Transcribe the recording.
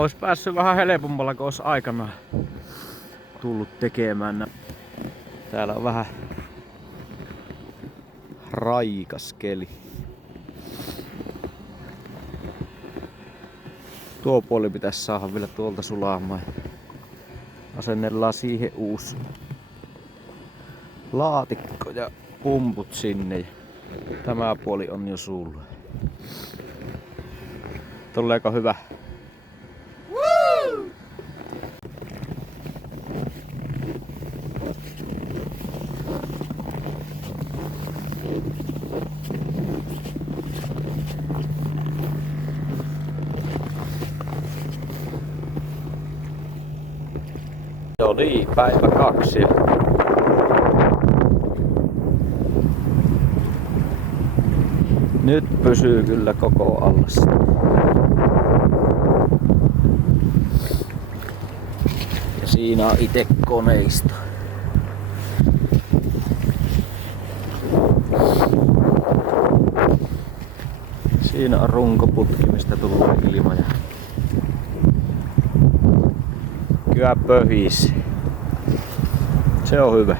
Ois päässyt vähän helpommalla, kun ois aikanaan tullut tekemään. Täällä on vähän raikas keli. Tuo puoli pitäisi saada vielä tuolta sulamaan. Asennellaan siihen uusi laatikko ja pumput sinne. Tämä puoli on jo sulla. Tuleeko hyvä? Woo! Joo niin, päivä 2. Nyt pysyy kyllä koko allas. Ja siinä on itse koneisto. Siinä on runkoputki, mistä tulee ilma. Kyllä pöhis. Se on hyvä.